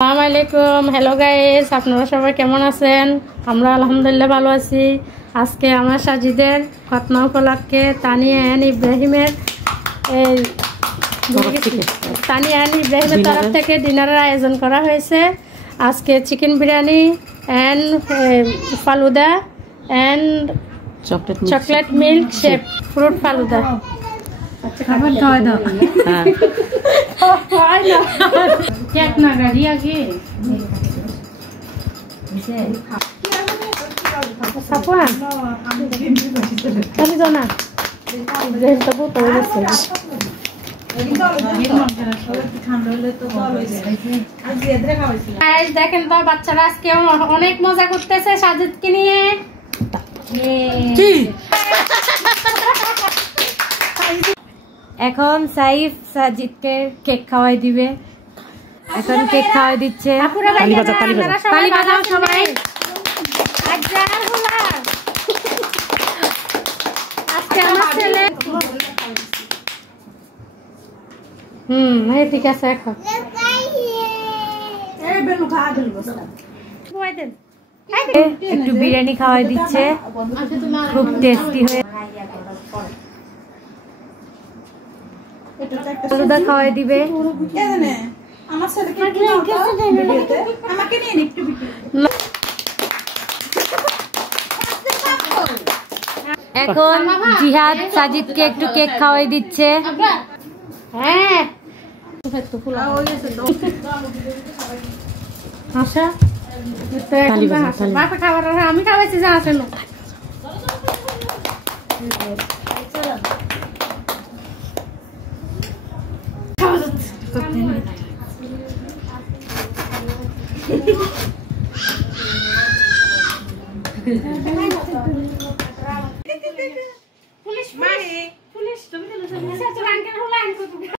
আসসালামু আলাইকুম। Hello guys, আপনারা সবাই কেমন আছেন? আমরা আলহামদুলিল্লাহ ভালো আছি। আজকে আমার সাজিদের খতনা উপলক্ষে তানিয়া এন্ড ইব্রাহিমের তরফ থেকে ডিনারের আয়োজন করা হয়েছে। আজকে chicken biryani and falooda and chocolate milkshake fruit falooda. খাবার খাওয়াই দাও। কেক না গাড়ি আগে দেখেন তো বাচ্চারা আজকে অনেক মজা করতেছে সাজিদকে নিয়ে। এখন সাইফ সাজিদকে কেক খাওয়াই দিবে। এখন কেক খাওয়াই দিচ্ছে। তালি বাজাও সবাই। আজকে আমার ছেলে ঠিক আছে। এখন একটু বিরিয়ানি খাওয়াই দিচ্ছে, খুব টেস্টি হয়ে। ফালুদা খাওয়াই দিবে। এখন জিহাদ সাজিদকে একটু কেক খাওয়াই দিচ্ছে। হ্যাঁ আশা খাবার আমি খাওয়াইছি যা আসে না। পুলিশ পুলিশ তুমি